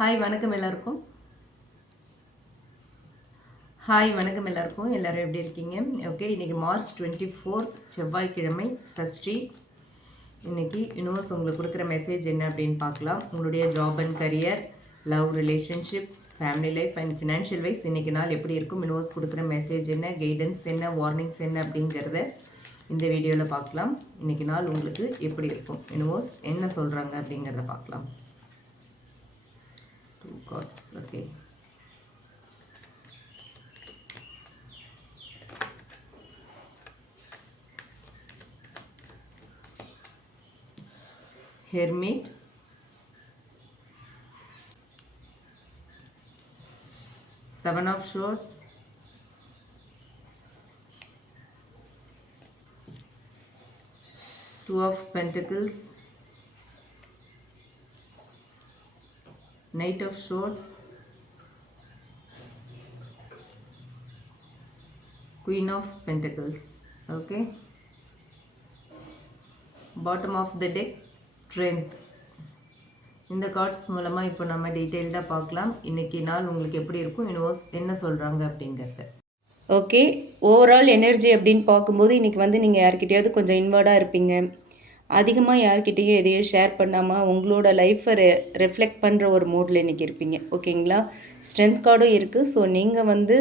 Hi வணக்கம் எல்லாருக்கும். எல்லோரும் எப்படி இருக்கீங்க? ஓகே, இன்றைக்கி மார்ச் 24 செவ்வாய்க்கிழமை சஷ்டி. இன்றைக்கி யூனிவர்ஸ் உங்களுக்கு கொடுக்குற மெசேஜ் என்ன அப்படின்னு பார்க்கலாம். உங்களுடைய job and career, love, relationship, family life and financial wise இன்றைக்கி நாள் எப்படி இருக்கும், யூனிவர்ஸ் கொடுக்குற மெசேஜ் என்ன, கைடன்ஸ் என்ன, வார்னிங்ஸ் என்ன அப்படிங்கிறத இந்த வீடியோவில் பார்க்கலாம். இன்றைக்கி நாள் உங்களுக்கு எப்படி இருக்கும், யூனிவர்ஸ் என்ன சொல்கிறாங்க அப்படிங்கிறத பார்க்கலாம். Two cards, okay. Hermit, Seven of Swords, Two of Pentacles, Knight of Swords, Queen of Pentacles. Okay, bottom of the deck, Strength. இந்த கார்ட்ஸ் மூலமாக இப்போ நம்ம டீட்டெயில்டாக பார்க்கலாம். இன்றைக்கி நாள் உங்களுக்கு எப்படி இருக்கும், யூனிவர்ஸ் என்ன சொல்கிறாங்க அப்படிங்கிறது. ஓகே, ஓவரால் எனர்ஜி அப்படின்னு பார்க்கும்போது இன்றைக்கி வந்து நீங்கள் யார்கிட்டையாவது கொஞ்சம் இன்வர்டாக இருப்பீங்க. அதிகமாக யார்கிட்டையும் எதையும் ஷேர் பண்ணாமல் உங்களோட லைஃப்பை ரெஃப்ளெக்ட் பண்ணுற ஒரு மூடில் இன்றைக்கி இருப்பீங்க. ஓகேங்களா, ஸ்ட்ரென்த் கார்டும் இருக்குது. ஸோ நீங்கள் வந்து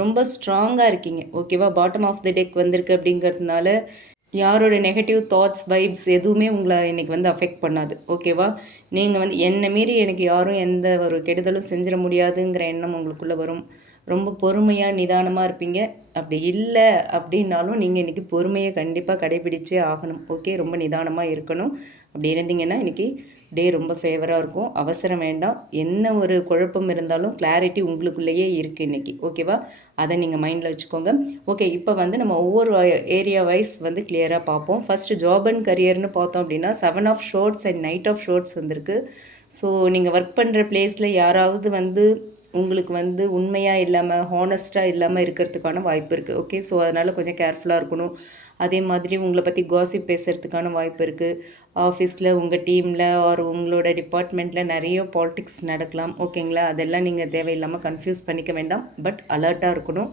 ரொம்ப ஸ்ட்ராங்காக இருக்கீங்க. ஓகேவா, பாட்டம் ஆஃப் த டெக் வந்திருக்கு அப்படிங்கிறதுனால யாரோட நெகட்டிவ் தாட்ஸ், வைப்ஸ் எதுவுமே உங்களை இன்றைக்கி வந்து அஃபெக்ட் பண்ணாது. ஓகேவா, நீங்கள் வந்து என்னை மீறி எனக்கு யாரும் எந்த ஒரு கெடுதலும் செஞ்சிட முடியாதுங்கிற எண்ணம் உங்களுக்குள்ளே வரும். ரொம்ப பொறுமையாக நிதானமாக இருப்பீங்க. அப்படி இல்லை அப்படின்னாலும் நீங்கள் இன்றைக்கி பொறுமையை கண்டிப்பாக கடைபிடிச்சே ஆகணும். ஓகே, ரொம்ப நிதானமாக இருக்கணும். அப்படி இருந்தீங்கன்னா இன்றைக்கி டே ரொம்ப ஃபேவராக இருக்கும். அவசரம் வேண்டாம். என்ன ஒரு குழப்பம் இருந்தாலும் கிளாரிட்டி உங்களுக்குள்ளேயே இருக்குது இன்றைக்கி. ஓகேவா, அதை நீங்கள் மைண்டில் வச்சுக்கோங்க. ஓகே, இப்போ வந்து நம்ம ஒவ்வொரு ஏரியா வைஸ் வந்து கிளியராக பார்ப்போம். ஃபஸ்ட்டு ஜாப் அண்ட் கரியர்னு பார்த்தோம் அப்படின்னா seven of swords and knight of swords வந்திருக்கு. ஸோ நீங்கள் ஒர்க் பண்ணுற பிளேஸில் யாராவது வந்து உங்களுக்கு வந்து உண்மையாக இல்லாமல், ஹானஸ்ட்டாக இல்லாமல் இருக்கிறதுக்கான வாய்ப்பு இருக்குது. ஓகே, ஸோ அதனால் கொஞ்சம் கேர்ஃபுல்லாக இருக்கணும். அதே மாதிரி உங்களை பற்றி காசிப் பேசுகிறதுக்கான வாய்ப்பு இருக்குது. ஆஃபீஸில், உங்கள் டீமில் ஆர் உங்களோட டிபார்ட்மெண்ட்டில் நிறைய பாலிடிக்ஸ் நடக்கலாம். ஓகேங்களா, அதெல்லாம் நீங்கள் தேவையில்லாமல் கன்ஃபியூஸ் பண்ணிக்க வேண்டாம். பட் அலர்ட்டாக இருக்கணும்.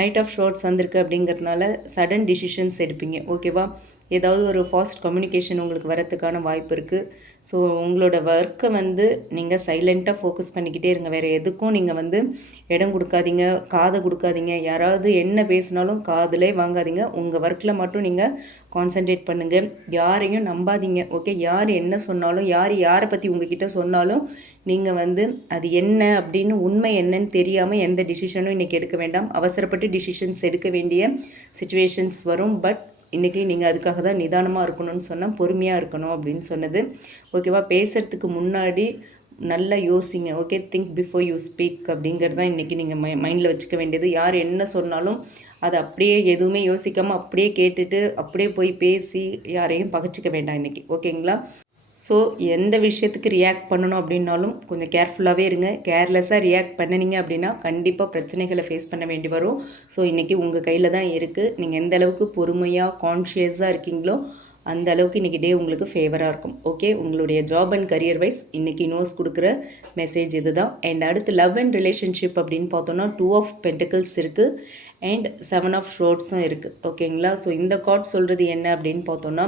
நைட் ஆஃப் ஷோர்ட்ஸ் வந்திருக்கு அப்படிங்கிறதுனால சடன் டிசிஷன்ஸ் எடுப்பீங்க. ஓகேவா, ஏதாவது ஒரு ஃபாஸ்ட் கம்யூனிகேஷன் உங்களுக்கு வரத்துக்கான வாய்ப்பு இருக்குது. ஸோ உங்களோட ஒர்க்கை வந்து நீங்கள் சைலண்ட்டாக ஃபோக்கஸ் பண்ணிக்கிட்டே இருங்க. வேறு எதுக்கும் நீங்கள் வந்து இடம் கொடுக்காதீங்க, காதை கொடுக்காதீங்க. யாராவது என்ன பேசினாலும் காதிலே வாங்காதீங்க. உங்கள் ஒர்க்கில் மட்டும் நீங்கள் கான்சன்ட்ரேட் பண்ணுங்கள். யாரையும் நம்பாதீங்க. ஓகே, யார் என்ன சொன்னாலும், யாரை பற்றி உங்ககிட்ட சொன்னாலும் நீங்கள் வந்து அது என்ன அப்படின்னு, உண்மை என்னன்னு தெரியாமல் எந்த டிசிஷனும் இன்றைக்கி எடுக்க வேண்டாம். அவசரப்பட்டு டிசிஷன்ஸ் எடுக்க வேண்டிய சுச்சுவேஷன்ஸ் வரும். பட் இன்றைக்கி நீங்கள் அதுக்காக தான் நிதானமாக இருக்கணும்னு சொன்னால் பொறுமையாக இருக்கணும் அப்படின்னு சொன்னது. ஓகேவா, பேசுகிறதுக்கு முன்னாடி நல்லா யோசிங்க. Okay, think before you speak அப்படிங்கிறது தான் இன்றைக்கி நீங்கள் மைண்டில் வச்சுக்க வேண்டியது. யார் என்ன சொன்னாலும் அதை அப்படியே எதுவுமே யோசிக்காமல் அப்படியே கேட்டுட்டு அப்படியே போய் பேசி யாரையும் பகைச்சிக்க வேண்டாம் இன்றைக்கி. ஓகேங்களா, ஸோ எந்த விஷயத்துக்கு ரியாக்ட் பண்ணணும் அப்படின்னாலும் கொஞ்சம் கேர்ஃபுல்லாகவே இருங்க. கேர்லெஸ்ஸாக ரியாக்ட் பண்ணினீங்க அப்படின்னா கண்டிப்பாக பிரச்சனைகளை ஃபேஸ் பண்ண வேண்டி வரும். ஸோ இன்றைக்கி உங்கள் கையில் தான் இருக்குது. நீங்கள் எந்த அளவுக்கு பொறுமையாக கான்ஷியஸாக இருக்கீங்களோ அந்த அளவுக்கு இன்றைக்கி டே உங்களுக்கு ஃபேவராக இருக்கும். ஓகே, உங்களுடைய ஜாப் அண்ட் கரியர் வைஸ் இன்றைக்கி நோஸ் கொடுக்குற மெசேஜ் இது தான். அண்ட் அடுத்து லவ் அண்ட் ரிலேஷன்ஷிப் அப்படின்னு பார்த்தோன்னா டூ ஆஃப் பென்டிகிள்ஸ் இருக்குது அண்ட் செவன் ஆஃப் ஷோர்ட்ஸும் இருக்குது. ஓகேங்களா, ஸோ இந்த கார்ட் சொல்கிறது என்ன அப்படின்னு பார்த்தோன்னா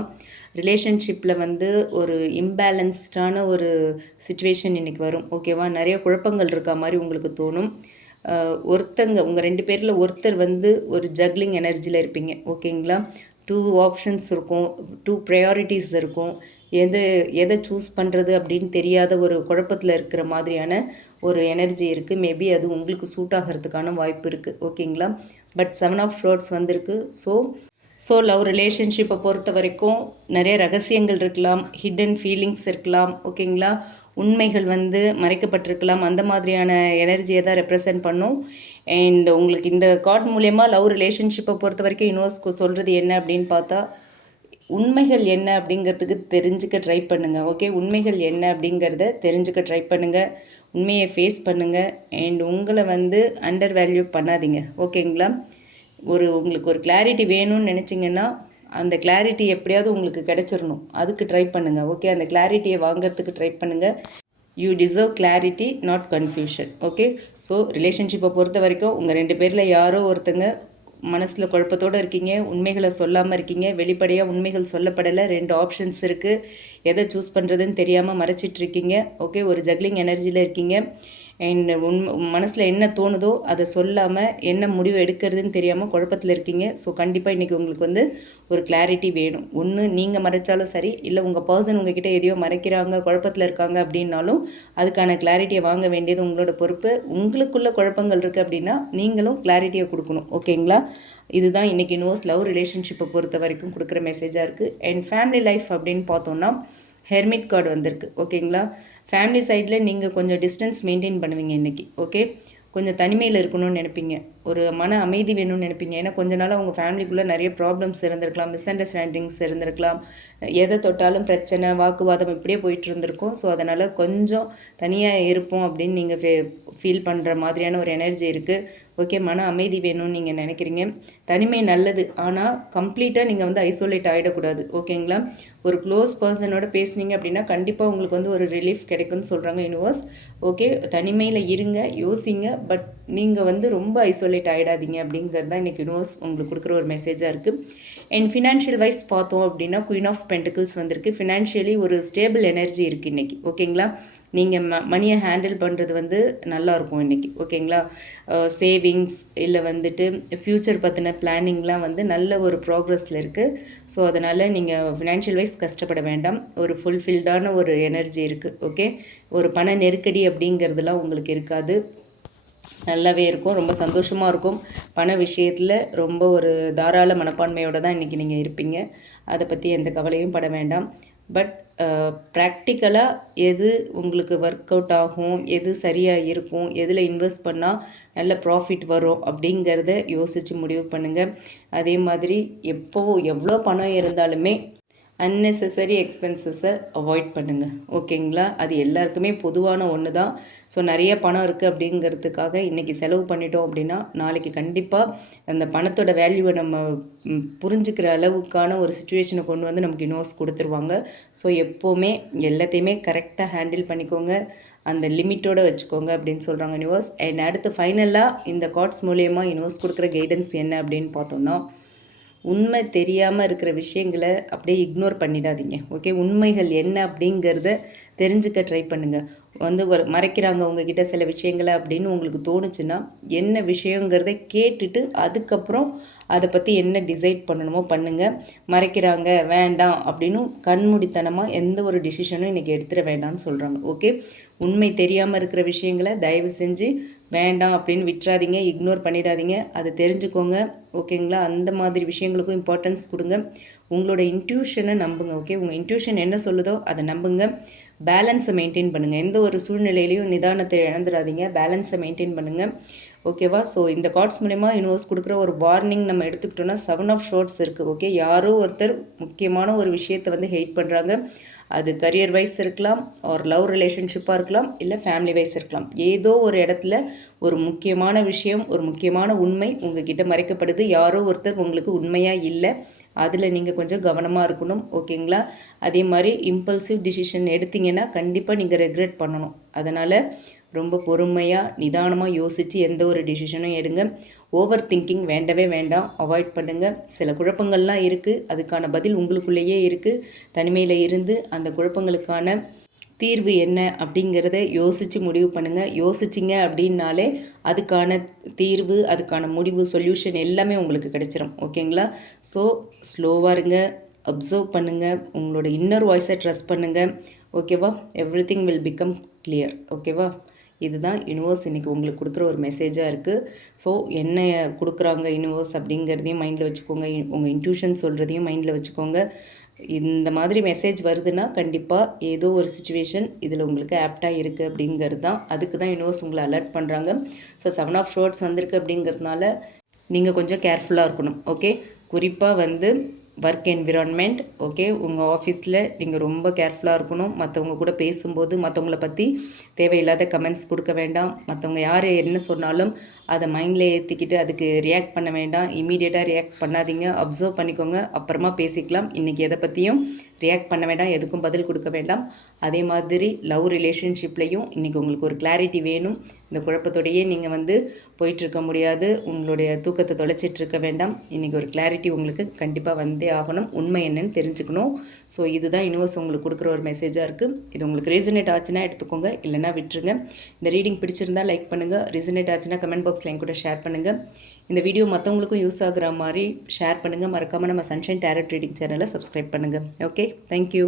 ரிலேஷன்ஷிப்பில் வந்து ஒரு இம்பேலன்ஸ்டான ஒரு சுச்சுவேஷன் இன்றைக்கி வரும். ஓகேவா, நிறைய குழப்பங்கள் இருக்க மாதிரி உங்களுக்கு தோணும். உங்கள் ரெண்டு பேரில் ஒருத்தர் வந்து ஒரு ஜக்லிங் எனர்ஜியில் இருப்பீங்க. ஓகேங்களா, டூ ஆப்ஷன்ஸ் இருக்கும், டூ ப்ரையாரிட்டிஸ் இருக்கும். எதை சூஸ் பண்ணுறது அப்படின்னு தெரியாத ஒரு குழப்பத்தில் இருக்கிற மாதிரியான ஒரு எனர்ஜி இருக்குது. மேபி அது உங்களுக்கு சூட் ஆகிறதுக்கான வாய்ப்பு இருக்குது. ஓகேங்களா, பட் செவன் ஆஃப் ஷோர்ட்ஸ் வந்திருக்கு. ஸோ லவ் ரிலேஷன்ஷிப்பை பொறுத்த வரைக்கும் நிறைய ரகசியங்கள் இருக்கலாம், ஹிடன் ஃபீலிங்ஸ் இருக்கலாம். ஓகேங்களா, உண்மைகள் வந்து மறைக்கப்பட்டிருக்கலாம். அந்த மாதிரியான எனர்ஜியை தான் ரெப்ரசன்ட் பண்ணும். அண்ட் உங்களுக்கு இந்த கார்டு மூலயமா லவ் ரிலேஷன்ஷிப்பை பொறுத்த வரைக்கும் யூனிவர்ஸ்க்கு சொல்கிறது என்ன அப்படின்னு பார்த்தா, உண்மைகள் என்ன அப்படிங்கிறதுக்கு தெரிஞ்சுக்க ட்ரை பண்ணுங்கள். ஓகே, உண்மைகள் என்ன அப்படிங்கிறத தெரிஞ்சுக்க ட்ரை பண்ணுங்கள். உண்மையை ஃபேஸ் பண்ணுங்கள். அண்ட் உங்களை வந்து அண்டர் வேல்யூ பண்ணாதீங்க. ஓகேங்களா, உங்களுக்கு ஒரு கிளாரிட்டி வேணும்னு நினச்சிங்கன்னா அந்த கிளாரிட்டி எப்படியாவது உங்களுக்கு கிடச்சிடணும். அதுக்கு ட்ரை பண்ணுங்கள். ஓகே, அந்த கிளாரிட்டியை வாங்கிறதுக்கு ட்ரை பண்ணுங்கள். You deserve clarity not confusion. Okay, so ரிலேஷன்ஷிப்பை பொறுத்த வரைக்கும் உங்கள் 2 பேரில் யாரோ ஒருத்தங்க மனசில் குழப்பத்தோடு இருக்கீங்க, உண்மைகளை சொல்லாமல் இருக்கீங்க, வெளிப்படையாக உண்மைகள் சொல்லப்படலை, 2 ஆப்ஷன்ஸ் இருக்குது, எதை சூஸ் பண்ணுறதுன்னு தெரியாமல் மறைச்சிட்ருக்கீங்க. ஓகே, ஒரு ஜக்லிங் எனர்ஜியில் இருக்கீங்க. அண்ட் மனசில் என்ன தோணுதோ அதை சொல்லாமல் என்ன முடிவு எடுக்கிறதுன்னு தெரியாமல் குழப்பத்தில் இருக்கீங்க. ஸோ கண்டிப்பாக இன்றைக்கி உங்களுக்கு வந்து ஒரு கிளாரிட்டி வேணும். ஒன்று நீங்கள் மறைச்சாலும் சரி, இல்லை உங்கள் பர்சன் உங்ககிட்ட எதையோ மறைக்கிறாங்க, குழப்பத்தில் இருக்காங்க அப்படின்னாலும் அதுக்கான கிளாரிட்டியை வாங்க வேண்டியது உங்களோட பொறுப்பு. உங்களுக்குள்ள குழப்பங்கள் இருக்குது அப்படின்னா நீங்களும் கிளாரிட்டியை கொடுக்கணும். ஓகேங்களா? இதுதான் இன்றைக்கி யூனிவர்ஸ் லவ் ரிலேஷன்ஷிப்பை பொறுத்த வரைக்கும் கொடுக்குற மெசேஜாக இருக்குது. அண்ட் ஃபேமிலி லைஃப் அப்படின்னு பார்த்தோன்னா ஹெர்மிட் கார்டு வந்திருக்கு. ஓகேங்களா? ஃபேமிலி சைடில் நீங்கள் கொஞ்சம் டிஸ்டன்ஸ் மெயின்டைன் பண்ணுவீங்க இன்றைக்கி. ஓகே, கொஞ்சம் தனிமையில் இருக்கணும்னு நினைப்பீங்க, ஒரு மன அமைதி வேணும்னு நினைப்பீங்க. ஏன்னா கொஞ்ச நாளாக உங்கள் ஃபேமிலிக்குள்ளே நிறைய ப்ராப்ளம்ஸ் இருந்திருக்கலாம், மிஸ் அண்டர்ஸ்டாண்டிங்ஸ் இருந்திருக்கலாம், எதை தொட்டாலும் பிரச்சனை, வாக்குவாதம் இப்படியே போயிட்டு இருந்திருக்கும். ஸோ அதனால் கொஞ்சம் தனியாக இருப்போம் அப்படின்னு நீங்கள் ஃபீல் பண்ணுற மாதிரியான ஒரு எனர்ஜி இருக்குது. ஓகே, மன அமைதி வேணும்னு நீங்கள் நினைக்கிறீங்க. தனிமை நல்லது, ஆனால் கம்ப்ளீட்டாக நீங்கள் வந்து ஐசோலேட் ஆகிடக்கூடாது. ஓகேங்களா? ஒரு க்ளோஸ் பர்சனோட பேசுனீங்க அப்படின்னா கண்டிப்பாக உங்களுக்கு வந்து ஒரு ரிலீஃப் கிடைக்கும்னு சொல்கிறாங்க யூனிவர்ஸ். ஓகே, தனிமையில் இருங்க, யோசிங்க, பட் நீங்கள் வந்து ரொம்ப ஐசோலேட் ஆகிடாதீங்க அப்படிங்கிறது தான் இன்றைக்கி யூனிவர்ஸ் உங்களுக்கு கொடுக்குற ஒரு மெசேஜாக இருக்குது. அண்ட் ஃபினான்ஷியல் வைஸ் பார்த்தோம் அப்படின்னா குயின் ஆஃப் பென்டிகிள்ஸ் வந்திருக்கு. ஃபினான்ஷியலி ஒரு ஸ்டேபிள் எனர்ஜி இருக்குது இன்றைக்கி. ஓகேங்களா? நீங்கள் மணியை ஹேண்டில் பண்ணுறது வந்து நல்லாயிருக்கும் இன்றைக்கி. ஓகேங்களா? சேவிங்ஸ் இல்லை வந்துட்டு ஃப்யூச்சர் பற்றின பிளானிங்லாம் வந்து நல்ல ஒரு ப்ராக்ரஸில் இருக்குது. ஸோ அதனால் நீங்கள் ஃபினான்ஷியல் வைஸ் கஷ்டப்பட வேண்டாம். ஒரு ஃபுல்ஃபில்டான ஒரு எனர்ஜி இருக்குது. ஓகே, ஒரு பண நெருக்கடி அப்படிங்கிறதுலாம் உங்களுக்கு இருக்காது, நல்லாவே இருக்கும், ரொம்ப சந்தோஷமாக இருக்கும். பண விஷயத்தில் ரொம்ப ஒரு தாராள மனப்பான்மையோடு தான் இன்றைக்கி நீங்கள் இருப்பீங்க. அதை பற்றி எந்த கவலையும் பட வேண்டாம். பட் ப்ராக்டிக்கலாக எது உங்களுக்கு ஒர்க் அவுட் ஆகும், எது சரியாக இருக்கும், எதில் இன்வெஸ்ட் பண்ணால் நல்ல ப்ராஃபிட் வரும் அப்படிங்கிறத யோசித்து முடிவு பண்ணுங்கள். அதே மாதிரி எவ்வளோ பணம் இருந்தாலுமே அன்னெசரி எக்ஸ்பென்சஸை அவாய்ட் பண்ணுங்கள். ஓகேங்களா? அது எல்லாருக்குமே பொதுவான ஒன்று தான். ஸோ நிறைய பணம் இருக்குது அப்படிங்கிறதுக்காக இன்றைக்கி செலவு பண்ணிட்டோம் அப்படின்னா நாளைக்கு கண்டிப்பாக அந்த பணத்தோட வேல்யூவை நம்ம புரிஞ்சுக்கிற அளவுக்கான ஒரு சுச்சுவேஷனை கொண்டு வந்து நமக்கு யூனிவர்ஸ் கொடுத்துருவாங்க. ஸோ எப்போவுமே எல்லாத்தையுமே கரெக்டாக ஹேண்டில் பண்ணிக்கோங்க, அந்த லிமிட்டோடு வச்சுக்கோங்க அப்படின்னு சொல்கிறாங்க யூனிவர்ஸ். அண்ட் அடுத்து ஃபைனலாக இந்த கார்ட்ஸ் மூலயமா யூனிவர்ஸ் கொடுக்குற கைடன்ஸ் என்ன அப்படின்னு பார்த்தோம்னா, உண்மை தெரியாமல் இருக்கிற விஷயங்களை அப்படியே இக்னோர் பண்ணிடாதீங்க. ஓகே, உண்மைகள் என்ன அப்படிங்கிறத தெரிஞ்சுக்க ட்ரை பண்ணுங்கள். வந்து மறைக்கிறாங்க உங்ககிட்ட சில விஷயங்களை அப்படின்னு உங்களுக்கு தோணுச்சுன்னா என்ன விஷயங்கிறத கேட்டுட்டு அதுக்கப்புறம் அதை பற்றி என்ன டிசைட் பண்ணணுமோ பண்ணுங்கள். மறைக்கிறாங்க வேண்டாம் அப்படின்னு கண்மூடித்தனமாக எந்த ஒரு டிசிஷனும் இன்றைக்கி எடுத்துட வேண்டாம்னு சொல்கிறாங்க. ஓகே, உண்மை தெரியாமல் இருக்கிற விஷயங்களை தயவு செஞ்சு வேண்டாம் அப்படின்னு விட்டுறாதீங்க, இக்னோர் பண்ணிடாதீங்க, அதை தெரிஞ்சுக்கோங்க. ஓகேங்களா? அந்த மாதிரி விஷயங்களுக்கும் இம்பார்ட்டன்ஸ் கொடுங்க. உங்களோட இன்ட்யூஷனை நம்புங்க. ஓகே, உங்கள் இன்ட்யூஷன் என்ன சொல்லுதோ அதை நம்புங்க. பேலன்ஸை மெயின்டைன் பண்ணுங்கள். எந்த ஒரு சூழ்நிலையிலையும் நிதானத்தை இழந்துடாதீங்க, பேலன்ஸை மெயின்டைன் பண்ணுங்கள். ஓகேவா? ஸோ இந்த கார்ட்ஸ் மூலமா யூனிவர்ஸ் கொடுக்குற ஒரு வார்னிங் நம்ம எடுத்துக்கிட்டோன்னா 7 ஆஃப் ஷோர்ட்ஸ் இருக்குது. ஓகே, யாரோ ஒருத்தர் முக்கியமான ஒரு விஷயத்தை வந்து ஹெயிட் பண்ணுறாங்க. அது கரியர் வைஸ் இருக்கலாம், ஒரு லவ் ரிலேஷன்ஷிப்பாக இருக்கலாம், இல்லை ஃபேமிலி வைஸ் இருக்கலாம். ஏதோ ஒரு இடத்துல ஒரு முக்கியமான விஷயம், ஒரு முக்கியமான உண்மை உங்ககிட்ட மறைக்கப்படுது. யாரோ ஒருத்தர் உங்களுக்கு உண்மையாக இல்லை, அதில் நீங்கள் கொஞ்சம் கவனமாக இருக்கணும். ஓகேங்களா? அதே மாதிரி இம்பல்சிவ் டிசிஷன் எடுத்தீங்கன்னா கண்டிப்பாக நீங்கள் ரெக்ரெட் பண்ணணும். அதனால் ரொம்ப பொறுமையாக நிதானமாக யோசித்து எந்த ஒரு டிசிஷனும் எடுங்க. ஓவர் திங்கிங் வேண்டவே வேண்டாம், அவாய்ட் பண்ணுங்கள். சில குழப்பங்கள்லாம் இருக்குது, அதுக்கான பதில் உங்களுக்குள்ளேயே இருக்குது. தனிமையில் இருந்து அந்த குழப்பங்களுக்கான தீர்வு என்ன அப்படிங்கிறத யோசித்து முடிவு பண்ணுங்கள். யோசிச்சிங்க அப்படின்னாலே அதுக்கான தீர்வு, அதுக்கான முடிவு, சொல்யூஷன் எல்லாமே உங்களுக்கு கிடைச்சிரும். ஓகேங்களா? ஸோ ஸ்லோவாக இருங்க, அப்சர்வ் பண்ணுங்கள், உங்களோட இன்னர் வாய்ஸை ட்ரஸ்ட் பண்ணுங்கள். ஓகேவா? Every thing will become clear. ஓகேவா? இதுதான் யூனிவர்ஸ் இன்றைக்கி உங்களுக்கு கொடுக்குற ஒரு மெசேஜாக இருக்குது. ஸோ என்ன கொடுக்குறாங்க யூனிவர்ஸ் அப்படிங்கிறதையும் மைண்டில் வச்சுக்கோங்க, உங்கள் இன்ட்யூஷன் சொல்கிறதையும் மைண்டில் வச்சுக்கோங்க. இந்த மாதிரி மெசேஜ் வருதுன்னா கண்டிப்பாக ஏதோ ஒரு சுச்சுவேஷன் இதில் உங்களுக்கு ஆப்டாக இருக்குது அப்படிங்கிறது தான். அதுக்கு தான் யூனிவர்ஸ் உங்களை அலர்ட் பண்ணுறாங்க. ஸோ 7 ஆஃப் ஷோர்ட்ஸ் வந்திருக்கு அப்படிங்கிறதுனால நீங்கள் கொஞ்சம் கேர்ஃபுல்லாக இருக்கணும். ஓகே, குறிப்பாக வந்து ஒர்க் என்விரான்மெண்ட். ஓகே, உங்கள் ஆஃபீஸில் நீங்கள் ரொம்ப கேர்ஃபுல்லாக இருக்கணும். மற்றவங்க கூட பேசும்போது மற்றவங்கள பற்றி தேவையில்லாத கமெண்ட்ஸ் கொடுக்க வேண்டாம். மற்றவங்க யார் என்ன சொன்னாலும் அதை மைண்டில் ஏற்றிக்கிட்டு அதுக்கு ரியாக்ட் பண்ண வேண்டாம். இமீடியட்டாக ரியாக்ட் பண்ணாதீங்க. அப்சர்வ் பண்ணிக்கோங்க, அப்புறமா பேசிக்கலாம். இன்றைக்கி எதை பற்றியும் ரியாக்ட் பண்ண வேண்டாம், எதுக்கும் பதில் கொடுக்க வேண்டாம். அதே மாதிரி லவ் ரிலேஷன்ஷிப்லேயும் இன்றைக்கி உங்களுக்கு ஒரு கிளாரிட்டி வேணும். இந்த குழப்பத்தோடையே நீங்கள் போயிட்டுருக்க முடியாது. உங்களுடைய தூக்கத்தை தொலைச்சிட்ருக்க வேண்டாம். இன்றைக்கி ஒரு கிளாரிட்டி உங்களுக்கு கண்டிப்பாக வந்தே ஆகணும். உண்மை என்னன்னு தெரிஞ்சுக்கணும். ஸோ இதுதான் யூனிவர்ஸ் உங்களுக்கு கொடுக்குற ஒரு மெசேஜாக இருக்குது. இது உங்களுக்கு ரீசனேட் ஆச்சுன்னா எடுத்துக்கோங்க, இல்லைனா விட்டுருங்க. இந்த ரீடிங் பிடிச்சிருந்தால் லைக் பண்ணுங்கள். ரீசனேட் ஆச்சுன்னா கமெண்ட் பாக்ஸில் என் கூட ஷேர் பண்ணுங்கள். இந்த வீடியோ மற்றவங்களுக்கும் யூஸ் ஆகுற மாதிரி ஷேர் பண்ணுங்கள். மறக்காமல் நம்ம சன்ஷைன் டேரட் ரீடிங் சேனலை சப்ஸ்கிரைப் பண்ணுங்கள். Okay, thank you.